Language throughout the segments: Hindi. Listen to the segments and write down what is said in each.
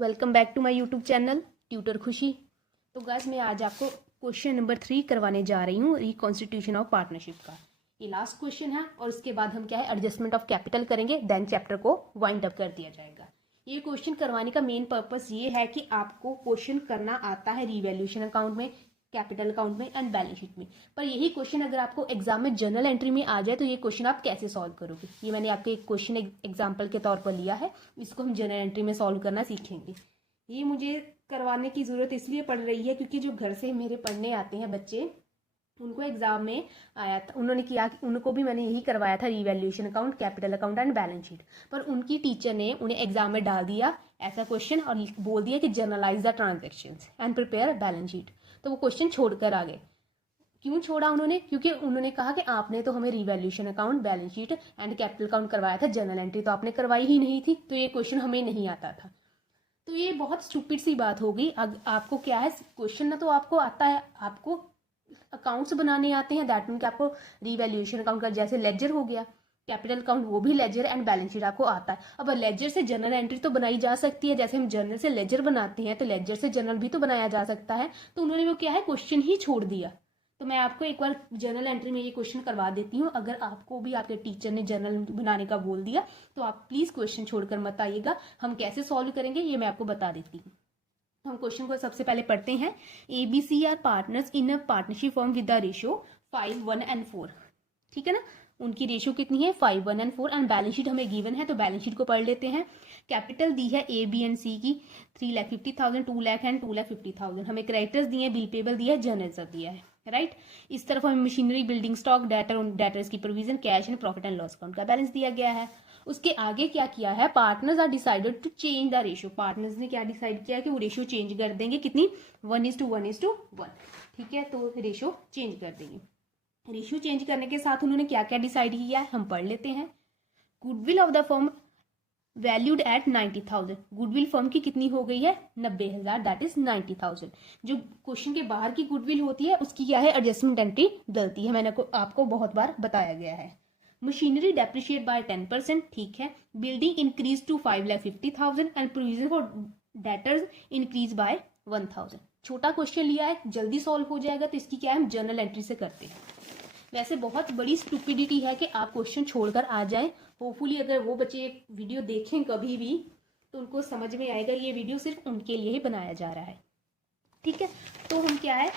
Welcome back to my YouTube channel tutor Khushi. तो गाइस मैं आज आपको क्वेश्चन नंबर 3 करवाने जा रही हूँ रिकॉन्स्टिट्यूशन ऑफ पार्टनरशिप का। ये लास्ट क्वेश्चन है और इसके बाद हम क्या है एडजस्टमेंट ऑफ कैपिटल करेंगे, देन चैप्टर को वाइंड अप कर दिया जाएगा। ये क्वेश्चन करवाने का मेन पर्पस ये है कि आपको क्वेश्चन करना आता है रिवैल्यूएशन अकाउंट में, कैपिटल अकाउंट में एंड बैलेंस शीट में। पर यही क्वेश्चन अगर आपको एग्जाम में जर्नल एंट्री में आ जाए तो ये क्वेश्चन आप कैसे सॉल्व करोगे। ये मैंने आपके एक क्वेश्चन एग्जाम्पल के तौर पर लिया है, इसको हम जर्नल एंट्री में सॉल्व करना सीखेंगे। ये मुझे करवाने की ज़रूरत इसलिए पड़ रही है क्योंकि जो घर से मेरे पढ़ने आते हैं बच्चे, उनको एग्जाम में आया था, उन्होंने किया, उनको भी मैंने यही करवाया था revaluation account, capital account and balance sheet. पर उनकी टीचर ने उन्हें एग्जाम में डाल दिया ऐसा क्वेश्चन और बोल दिया कि generalized the transactions and prepare balance sheet. तो वो क्वेश्चन छोड़कर आ गए। क्यों छोड़ा उन्होंने? क्योंकि उन्होंने कहा कि आपने तो हमें revaluation account, balance sheet and capital account करवाया था, जर्नल एंट्री तो आपने करवाई ही नहीं थी, तो ये क्वेश्चन हमें नहीं आता था। तो ये बहुत स्टूपिड सी बात होगी। आपको क्या है, क्वेश्चन ना तो आपको आता है, आपको अकाउंट्स बनाने आते हैं, दैट मीन कि आपको रिवैल्यूएशन अकाउंट का जैसे लेजर हो गया, कैपिटल अकाउंट वो भी लेजर एंड बैलेंस शीट आपको आता है। अब लेजर से जर्नल एंट्री तो बनाई जा सकती है, जैसे हम जर्नल से लेजर बनाते हैं तो लेजर से जर्नल भी तो बनाया जा सकता है। तो उन्होंने वो क्या है क्वेश्चन ही छोड़ दिया। तो मैं आपको एक बार जर्नल एंट्री में ये क्वेश्चन करवा देती हूँ। अगर आपको भी आपके टीचर ने जर्नल बनाने का बोल दिया तो आप प्लीज़ क्वेश्चन छोड़कर मत आइएगा। हम कैसे सॉल्व करेंगे ये मैं आपको बता देती हूँ। हम क्वेश्चन को सबसे पहले पढ़ते हैं। ABC are partners in a partnership firm with the ratio 5, 1 and 4। ठीक है ना, उनकी रेशियो कितनी है 5, 1 एंड 4 एंड बैलेंस शीट हमें गिवन है, तो बैलेंस शीट को पढ़ लेते हैं। कैपिटल दी है A, B एंड C की 3,50,000, 2 लाख एंड 2,50,000। हमें क्रेडिटर्स दिए, बिल पेबल दिया है, जर्नल सब दिया है, राइट। इस तरफ हमें मशीनरी, बिल्डिंग स्टॉक, डेटर्स की provision, cash and profit and loss account का बैलेंस दिया गया है। उसके आगे क्या किया है, partners are decided to change the ratio. Partners ने क्या डिसाइड किया है कि वो रेशियो चेंज कर देंगे, कितनी 1:1:1। ठीक है, तो रेशियो चेंज कर देंगे। रेशियो चेंज करने के साथ उन्होंने क्या क्या डिसाइड किया है हम पढ़ लेते हैं। Goodwill of the firm valued at 90,000। Goodwill firm की कितनी हो गई है 90,000, दैट इज 90,000। जो क्वेश्चन के बाहर की गुडविल होती है उसकी क्या है एडजस्टमेंट एंट्री डलती है, मैंने आपको बहुत बार बताया गया है। मशीनरी डेप्रिशिएट बाय 10%, ठीक है। Building increase to 5,50,000 and provision for debtors increase by 1,000। छोटा क्वेश्चन लिया है, जल्दी सॉल्व हो जाएगा, तो इसकी क्या है हम जर्नल एंट्री से करते हैं। वैसे बहुत बड़ी स्टूपिडिटी है कि आप क्वेश्चन छोड़कर आ जाएं। होपफुली अगर वो बच्चे वीडियो देखें कभी भी तो उनको समझ में आएगा ये वीडियो सिर्फ उनके लिए ही बनाया जा रहा है। ठीक है, तो हम क्या है,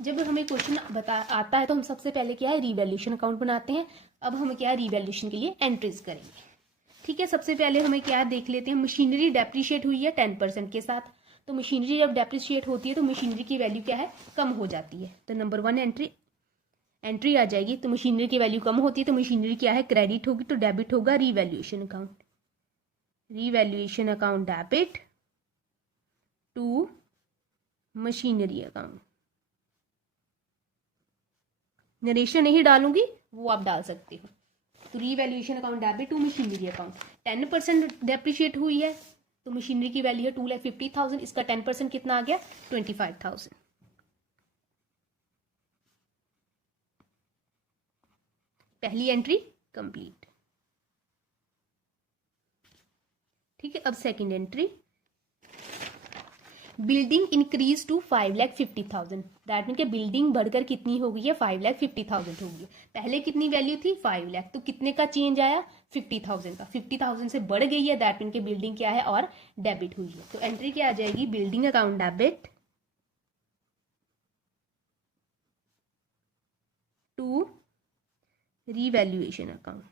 जब हमें क्वेश्चन आता है तो हम सबसे पहले क्या है रिवैल्यूएशन अकाउंट बनाते हैं। अब हम क्या है रिवैल्यूएशन के लिए एंट्रीज करेंगे। ठीक है, सबसे पहले हमें क्या देख लेते हैं, मशीनरी डेप्रिशिएट हुई है 10% के साथ। तो मशीनरी जब डेप्रिशिएट होती है तो मशीनरी की वैल्यू क्या है कम हो जाती है, तो नंबर 1 एंट्री आ जाएगी। तो मशीनरी की वैल्यू कम होती है तो मशीनरी क्या है क्रेडिट होगी, तो डेबिट होगा revaluation account. Revaluation account debit to machinery account. Narration नहीं डालूंगी, वो आप डाल सकते हो। तो revaluation account debit to machinery account. 10% depreciate हुई है तो मशीनरी की वैल्यू है 2,50,000, इसका 10% कितना आ गया 25,000। पहली एंट्री कंप्लीट। ठीक है, अब second entry, building increase to 5,50,000। That mean कि बिल्डिंग बढ़कर कितनी हो गई है 5,50,000 हो गई है। पहले कितनी वैल्यू थी 5 लाख, तो कितने का चेंज आया 50,000 का। 50,000 से बढ़ गई है, दैट मीन कि बिल्डिंग क्या है और डेबिट हुई है। तो एंट्री क्या आ जाएगी building account debit to revaluation account.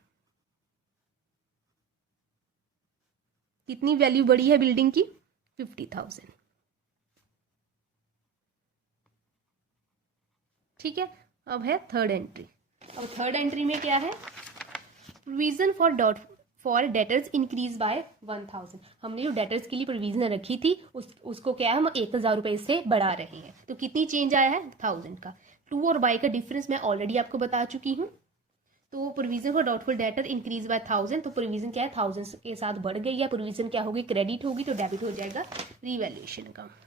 कितनी वैल्यू बढ़ी है बिल्डिंग की 50,000। ठीक है, अब है थर्ड एंट्री। अब थर्ड एंट्री में क्या है, provision for debtors increase by 1,000। हमने जो डेटर्स के लिए प्रोविजन रखी थी उसको क्या है हम 1,000 रुपए से बढ़ा रहे हैं। तो कितनी चेंज आया है 1,000 का। टू और बाय का डिफरेंस मैं ऑलरेडी आपको बता चुकी हूँ। तो provision for doubtful debtor increase by 1,000, तो प्रोविजन क्या है 1,000 के साथ बढ़ गई है। प्रोविजन क्या होगी क्रेडिट होगी, तो डेबिट हो जाएगा रिवैल्यूएशन अकाउंट।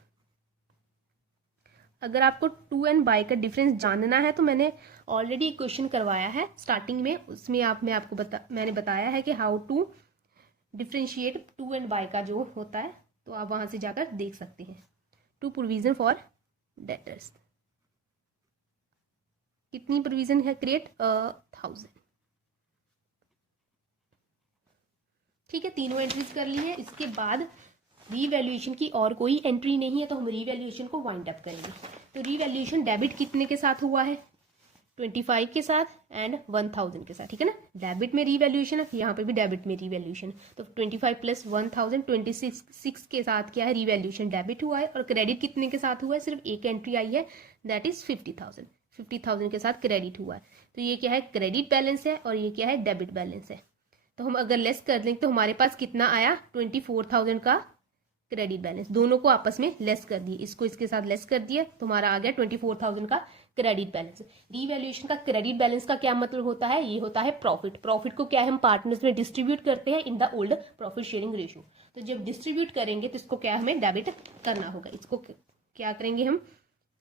अगर आपको टू एंड बाय का डिफरेंस जानना है तो मैंने ऑलरेडी क्वेश्चन करवाया है स्टार्टिंग में, उसमें मैंने बताया है कि how to differentiate to and by का जो होता है। तो आप वहां से जाकर देख सकते हैं। टू प्रोविजन फॉर डेटर्स, कितनी प्रोविजन है? क्रिएट 1000। ठीक है, तीनों एंट्रीज कर ली है। इसके बाद रीवैल्यूएशन की और कोई एंट्री नहीं है, तो हम रीवैल्यूएशन को वाइंड अप करेंगे। तो रीवैल्यूएशन डेबिट कितने के साथ हुआ है? 25 के साथ एंड 1000 के साथ, ठीक है ना। डेबिट में रीवैल्यूएशन है, यहाँ पे भी डेबिट में रीवैल्यूएशन। तो 25 प्लस 1000 26 के साथ क्या है? रीवैल्यूएशन डेबिट हुआ है। और क्रेडिट कितने के साथ हुआ है? सिर्फ एक एंट्री आई है, दैट इज 50,000 के साथ क्रेडिट हुआ है। तो ये क्या है? क्रेडिट बैलेंस है, और ये क्या है? डेबिट बैलेंस है। तो हम अगर लेस कर देंगे तो हमारे पास कितना आया? 24,000 का क्रेडिट बैलेंस। दोनों को आपस में लेस कर दिए, इसको इसके साथ लेस कर दिया, तो हमारा आ गया 24,000 का क्रेडिट बैलेंस। रीवैल्यूएशन का क्रेडिट बैलेंस का क्या मतलब होता है? ये होता है प्रॉफिट। प्रॉफिट को क्या है? हम पार्टनर्स में डिस्ट्रीब्यूट करते हैं in the old profit sharing ratio. तो जब डिस्ट्रीब्यूट करेंगे तो इसको क्या हमें डेबिट करना होगा। इसको क्या करेंगे हम?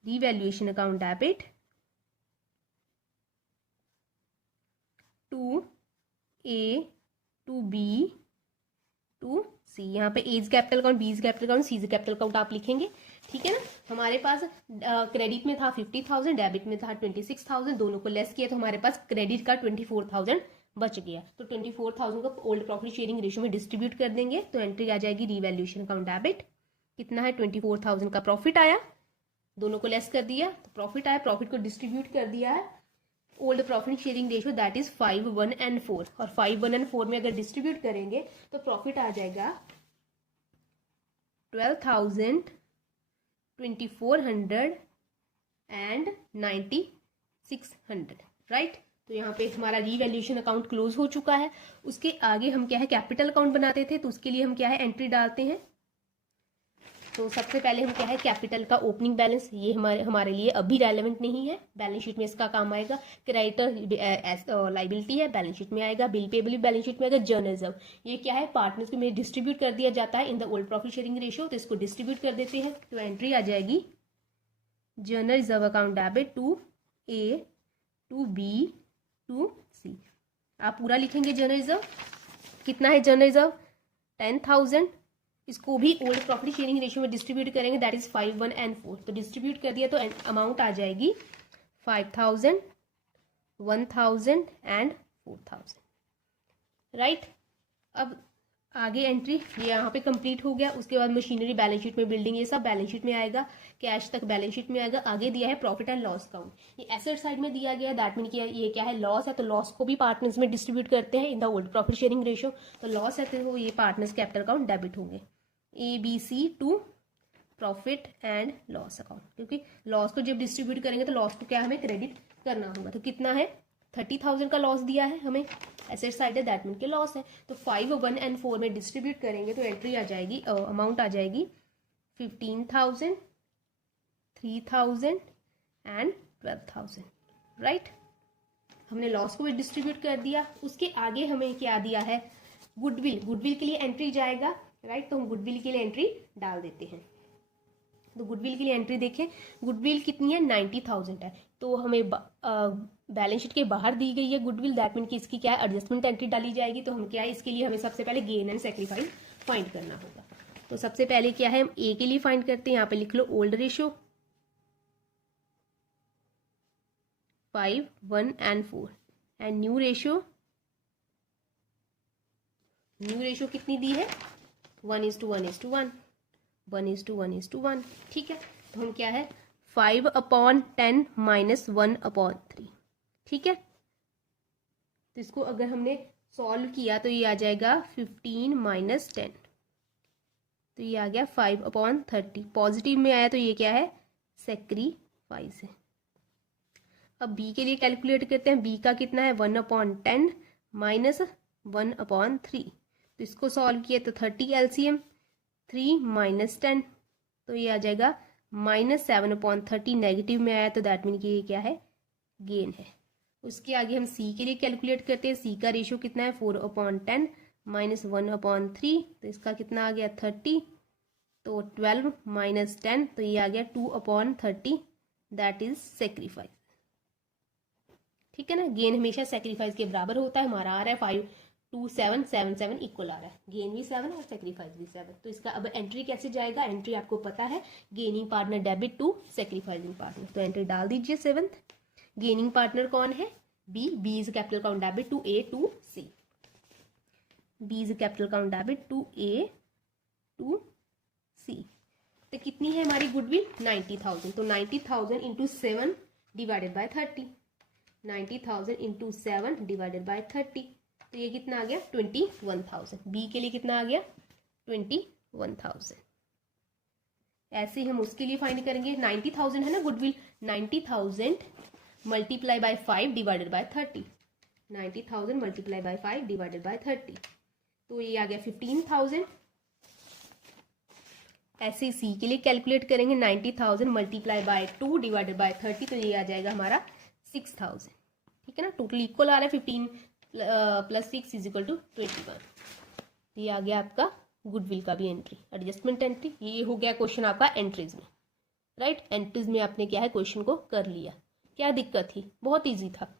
Revaluation account debit to A to B to C. यहाँ पे A's capital account, B's capital account, C's capital account आप लिखेंगे, ठीक है ना। हमारे पास क्रेडिट में था 50,000, डेबिट में था 26,000, दोनों को लेस किया तो हमारे पास क्रेडिट का 24,000 बच गया। तो 24,000 को ओल्ड प्रॉफिट शेयरिंग रेशियो में डिस्ट्रीब्यूट कर देंगे, तो एंट्री आ जाएगी रीवैल्यूएशन अकाउंट डेबिट। कितना है? 24,000 का प्रॉफिट आया, दोनों को लेस कर दिया तो प्रॉफिट आया, प्रॉफिट को डिस्ट्रीब्यूट कर दिया है old profit sharing ratio, that is 5, 1 and 4। और 5, 1 एंड 4 में अगर डिस्ट्रीब्यूट करेंगे तो प्रॉफिट आ जाएगा 12,000, 2400 एंड 9600, राइट। तो यहाँ पे हमारा रीवैल्यूएशन अकाउंट क्लोज हो चुका है। उसके आगे हम क्या है? कैपिटल अकाउंट बनाते थे, तो उसके लिए हम क्या है? एंट्री डालते हैं। तो सबसे पहले हम क्या है? कैपिटल का ओपनिंग बैलेंस, ये हमारे लिए अभी रेलेवेंट नहीं है, बैलेंस शीट में इसका काम आएगा। क्रेडिटर लाइबिलिटी है, बैलेंस शीट में आएगा। बिल पेबल बैलेंस शीट में आएगा। जर्नल रिजर्व, ये क्या है? पार्टनर्स में डिस्ट्रीब्यूट कर दिया जाता है इन the old profit sharing ratio, तो इसको डिस्ट्रीब्यूट कर देते हैं। तो एंट्री आ जाएगी journal reserve account debit to A to B to C. आप पूरा लिखेंगे जर्नल रिजर्व। कितना है जर्नल रिजर्व? 10,000। इसको भी ओल्ड प्रॉफिट शेयरिंग रेशियो में डिस्ट्रीब्यूट करेंगे, दैट इज 5, 1 एंड 4। तो डिस्ट्रीब्यूट कर दिया तो अमाउंट आ जाएगी 5,000, 1,000 एंड 4,000, राइट। अब आगे एंट्री ये यहाँ पे कंप्लीट हो गया। उसके बाद मशीनरी बैलेंस शीट में, बिल्डिंग, ये सब बैलेंस शीट में आएगा। कैश तक बैलेंस शीट में आएगा। आगे दिया है प्रॉफिट एंड लॉस अकाउंट, ये एसेट साइड में दिया गया है। दैट मीन कि ये क्या है? लॉस है, तो लॉस को भी पार्टनर्स में डिस्ट्रीब्यूट करते हैं in the old profit sharing ratio. तो लॉस है तो ये पार्टनर्स कैपिटल अकाउंट डेबिट होंगे। ABC to profit and loss account, क्योंकि लॉस को जब डिस्ट्रीब्यूट करेंगे तो लॉस को क्या हमें क्रेडिट करना होगा। तो कितना है? 30,000 का लॉस दिया है हमें, एसेट साइड है, दैट मीन के लॉस है। तो 5, 1 एंड 4 में डिस्ट्रीब्यूट करेंगे तो एंट्री आ जाएगी, अमाउंट आ जाएगी 15,000, 3,000 एंड 12,000, राइट। हमने लॉस को भी डिस्ट्रीब्यूट कर दिया। उसके आगे हमें क्या दिया है? गुडविल। गुडविल के लिए एंट्री जाएगा, राइट। तो हम गुडविल के लिए एंट्री डाल देते हैं। तो गुडविल के लिए एंट्री देखें, गुडविल कितनी है? 90,000 है। तो हमें बैलेंस शीट के बाहर दी गई है गुडविल, दैट मीन कि इसकी क्या है? एडजस्टमेंट एंट्री डाली जाएगी। तो हम क्या है? इसके लिए हमें सबसे पहले गेन एंड सेक्रीफाइस फाइंड करना होगा। तो सबसे पहले क्या है? हम ए के लिए फाइंड करते हैं। यहाँ पे लिख लो old ratio 5, 1 and 4 and new ratio कितनी दी है? 1:1:1, 1:1:1, ठीक है। तो हम क्या है? 5/10 - 1/3, ठीक है। तो इसको अगर हमने सॉल्व किया तो ये आ जाएगा 15 - 10, तो ये आ गया 5/30। पॉजिटिव में आया तो ये क्या है? सेक्रीफाइस है। अब बी के लिए कैलकुलेट करते हैं। बी का कितना है? 1/10 - 1/3। तो इसको सॉल्व किया तो 30 एलसीएम, 3 - 10, तो ये आ जाएगा -7/30। नेगेटिव में आया तो दैट मीन कि ये क्या है? गेन है। उसके आगे हम सी के लिए कैलकुलेट करते हैं। सी का रेशियो कितना है? 4/10 - 1/3, तो इसका कितना आ गया? 30। तो 12 - 10, तो ये आ गया 2/30, दैट इज सेक्रीफाइस, ठीक है ना। गेन हमेशा सेक्रीफाइस के बराबर होता है। हमारा आ रहा है 2777 इक्वल आ रहा है, गेन भी 7 और सेक्रीफाइस भी 7। तो इसका अब एंट्री कैसे जाएगा, एंट्री आपको पता है, gaining partner debit to sacrificing partner, तो एंट्री डाल दीजिए 7th। गेनिंग पार्टनर कौन है, B is capital count debit to A to C, B is capital count debit to A to C. तो कितनी है हमारी गुडविल, 90,000, तो 90,000 into 7 divided by 30, 90,000 into 7 divided by 30, तो ये कितना आ गया 21,000। बी के लिए कितना आ गया 21,000। ऐसे हम उसके लिए फाइंड करेंगे, 90,000 है ना goodwill, 90,000 multiply by 5 divided by 30, 90,000 multiply by 5 divided by 30, तो ये आ गया 15,000। ऐसे सी के लिए कैलकुलेट करेंगे, 90,000 मल्टीप्लाई बाय 2 डिवाइडेड बाय 30, तो ये आ जाएगा हमारा 6,000। ठीक है ना, टोटल इक्वल आ रहा है 15 प्लस 6 इज इक्वल टू 21। ये आ गया आपका गुडविल का भी एंट्री, एडजस्टमेंट एंट्री। ये हो गया क्वेश्चन आपका एंट्रीज में, राइट। एंट्रीज में आपने क्या है क्वेश्चन को कर लिया। क्या दिक्कत थी, बहुत ईजी था।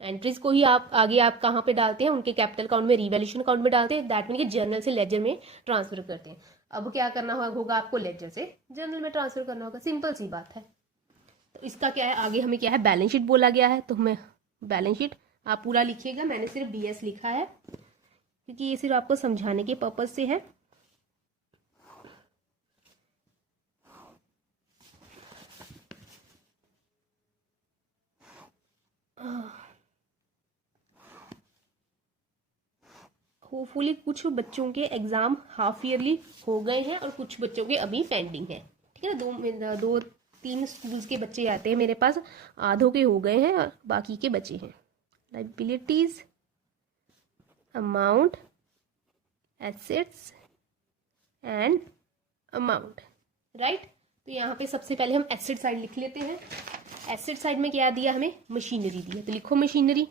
एंट्रीज को ही आप आगे आप कहाँ पे डालते हैं, उनके कैपिटल अकाउंट में, रिवैल्यूएशन अकाउंट में डालते हैं, दैट मीन कि जर्नल से लेजर में ट्रांसफर करते हैं। अब क्या करना होगा आपको, लेजर से जर्नल में ट्रांसफर करना होगा, सिंपल सी बात है। तो इसका क्या है, आगे हमें क्या है, बैलेंस शीट बोला गया है, तो हमें बैलेंस शीट आप पूरा लिखिएगा, मैंने सिर्फ BS लिखा है क्योंकि ये सिर्फ आपको समझाने के पर्पज से है। होपफुली कुछ बच्चों के एग्जाम हाफ ईयरली हो गए हैं और कुछ बच्चों के अभी पेंडिंग है। ठीक है ना, दो तीन स्कूल्स के बच्चे आते हैं मेरे पास, आधों के हो गए हैं और बाकी के बचे हैं। Liabilities, amount, assets and amount, right. तो यहाँ पे सबसे पहले हम एसेट साइड लिख लेते हैं। एसेट साइड में क्या दिया हमें, मशीनरी दी है, तो लिखो मशीनरी।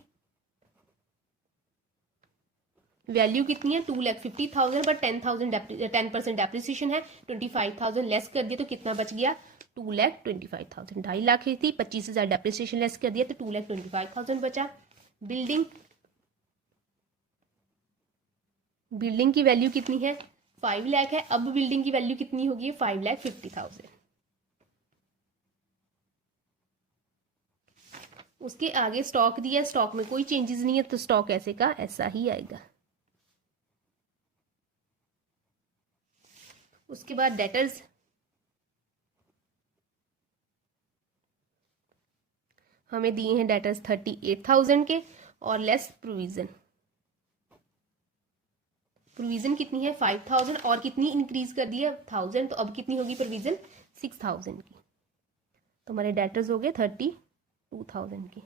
वैल्यू कितनी है, 2,50,000 पर 10% डेप्रिसिएशन है, 25,000 लेस कर दिया तो कितना बच गया, 2,25,000। 2.5 लाख थी, 25,000 डेप्रिसिएशन लेस कर दिया तो 2,25,000 बचा। बिल्डिंग की वैल्यू कितनी है, 5 लाख है। अब बिल्डिंग की वैल्यू कितनी होगी, 5,50,000। उसके आगे स्टॉक दिया, स्टॉक में कोई चेंजेस नहीं है, तो स्टॉक ऐसे का ऐसा ही आएगा। उसके बाद डेटर्स, हमें दिए हैं डेटर्स 38,000 के और लेस प्रोविजन। प्रोविजन कितनी है 5,000 और कितनी इंक्रीज कर दी है 1,000, तो अब कितनी होगी प्रोविजन 6,000 की। तो हमारे डेटर्स हो गए 32,000 की,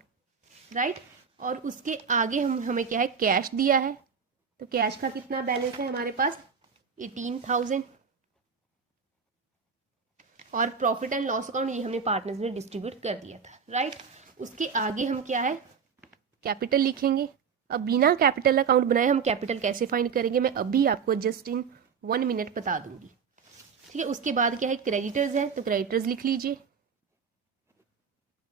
राइट। और उसके आगे हमें क्या है, कैश दिया है, तो कैश का कितना बैलेंस है हमारे पास 18,000। और प्रॉफिट एंड लॉस अकाउंट ये हमने पार्टनर्स में डिस्ट्रीब्यूट कर दिया था, राइट। उसके आगे हम क्या है, कैपिटल लिखेंगे। अब बिना कैपिटल अकाउंट बनाए हम कैपिटल कैसे फाइंड करेंगे, मैं अभी आपको जस्ट इन 1 मिनट बता दूंगी। ठीक है, उसके बाद क्या है, क्रेडिटर्स है, तो क्रेडिटर्स लिख लीजिए।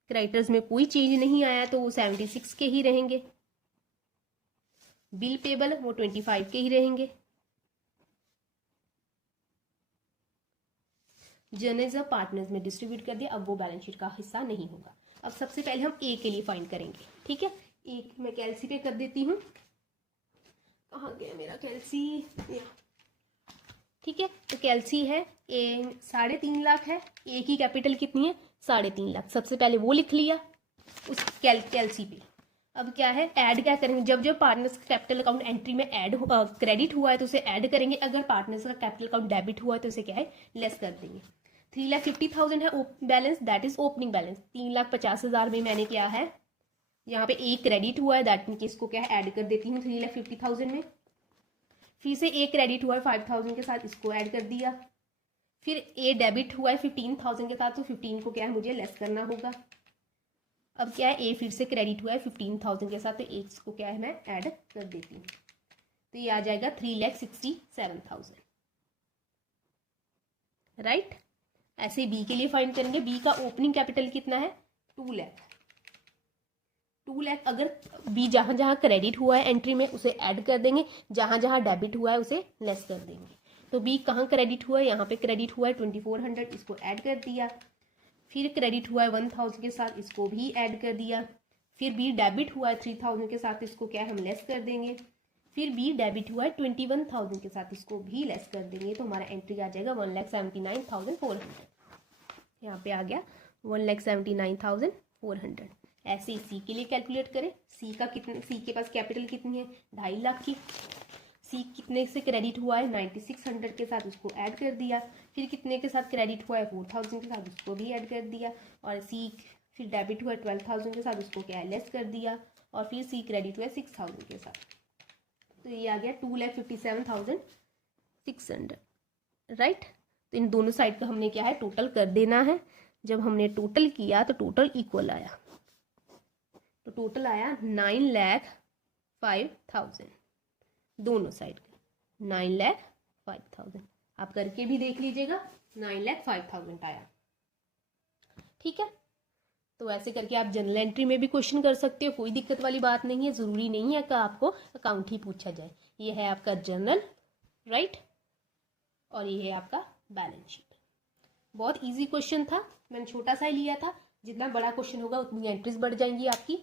क्रेडिटर्स में कोई चेंज नहीं आया तो वो 76 के ही रहेंगे। बिल पेबल वो 25 के ही रहेंगे। जर्नल्स ऑफ पार्टनर्स में डिस्ट्रीब्यूट कर दिया, अब वो बैलेंस शीट का हिस्सा नहीं होगा। अब सबसे पहले हम ए के लिए फाइंड करेंगे। ठीक है, एक मैं कैलसी पे कर देती हूँ, कहाँ गया मेरा कैलसी। ठीक है, तो कैलसी है 3.5 लाख है, ए की कैपिटल कितनी है 3.5 लाख। सबसे पहले वो लिख लिया उस कैलसी पे। अब क्या है, ऐड क्या करेंगे, जब जब पार्टनर्स का कैपिटल अकाउंट एंट्री में ऐड क्रेडिट हुआ है तो उसे ऐड करेंगे, अगर पार्टनर्स का कैपिटल अकाउंट डेबिट हुआ है तो उसे क्या है लेस कर देंगे। 3,50,000 है balance, that is opening balance. 3,50,000 में मैंने क्या है यहाँ पे एक क्रेडिट हुआ है, दैट मीन कि इसको क्या है ऐड कर देती हूँ 3,50,000 में। फिर से एक क्रेडिट हुआ है 5,000 के साथ, इसको ऐड कर दिया। फिर ए डेबिट हुआ है 15,000 के साथ, तो 15 को क्या है मुझे लेस करना होगा। अब क्या है, ए फिर से क्रेडिट हुआ है 15,000 के साथ, तो इसको क्या है मैं ऐड कर देती हूँ, तो ये आ जाएगा 3,67,000, राइट। ऐसे बी के लिए फाइंड करेंगे। बी का ओपनिंग कैपिटल कितना है 2 लाख। 2 लाख, अगर बी जहाँ जहाँ क्रेडिट हुआ है एंट्री में उसे ऐड कर देंगे, जहाँ जहाँ डेबिट हुआ है उसे लेस कर देंगे। तो बी कहाँ क्रेडिट हुआ है, यहाँ पे क्रेडिट हुआ है 2400, इसको ऐड कर दिया। फिर क्रेडिट हुआ है 1000 के साथ, इसको भी ऐड कर दिया। फिर बी डेबिट हुआ है 3000 के साथ, इसको क्या है हम लेस कर देंगे। फिर बी डेबिट हुआ है 21000 के साथ, इसको भी लेस कर देंगे। तो हमारा एंट्री आ जाएगा 1,79,400। यहाँ पे आ गया 1,79,400। ऐसे ही सी के लिए कैलकुलेट करें। सी का कितने, सी के पास कैपिटल कितनी है 2.5 लाख की। सी कितने से क्रेडिट हुआ है 9600 के साथ, उसको ऐड कर दिया। फिर कितने के साथ क्रेडिट हुआ है 4000 के साथ, उसको भी ऐड कर दिया। और सी फिर डेबिट हुआ है 12000 के साथ, उसको क्या है लेस कर दिया। और फिर सी क्रेडिट हुआ है 6000 के साथ। तो ये आ गया 2,57,600, राइट। तो इन दोनों साइड का हमने क्या है टोटल कर देना है। जब हमने टोटल किया तो टोटल इक्वल आया, तो टोटल आया 9,05,000 दोनों साइड का, 9,05,000। आप करके भी देख लीजिएगा, 9,05,000 आया। ठीक है, तो ऐसे करके आप जनरल एंट्री में भी क्वेश्चन कर सकते हो, कोई दिक्कत वाली बात नहीं है। ज़रूरी नहीं है कि आपको अकाउंट ही पूछा जाए। ये है आपका जनरल, राइट, और ये है आपका बैलेंस शीट। बहुत इजी क्वेश्चन था, मैंने छोटा सा ही लिया था। जितना बड़ा क्वेश्चन होगा उतनी एंट्रीज बढ़ जाएंगी आपकी।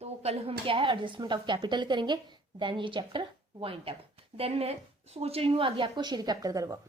तो कल हम क्या है एडजस्टमेंट ऑफ कैपिटल करेंगे, देन ये चैप्टर वाइंड अप। देन मैं सोच रही हूँ आगे आपको शेयर कैपिटल करवाऊँ।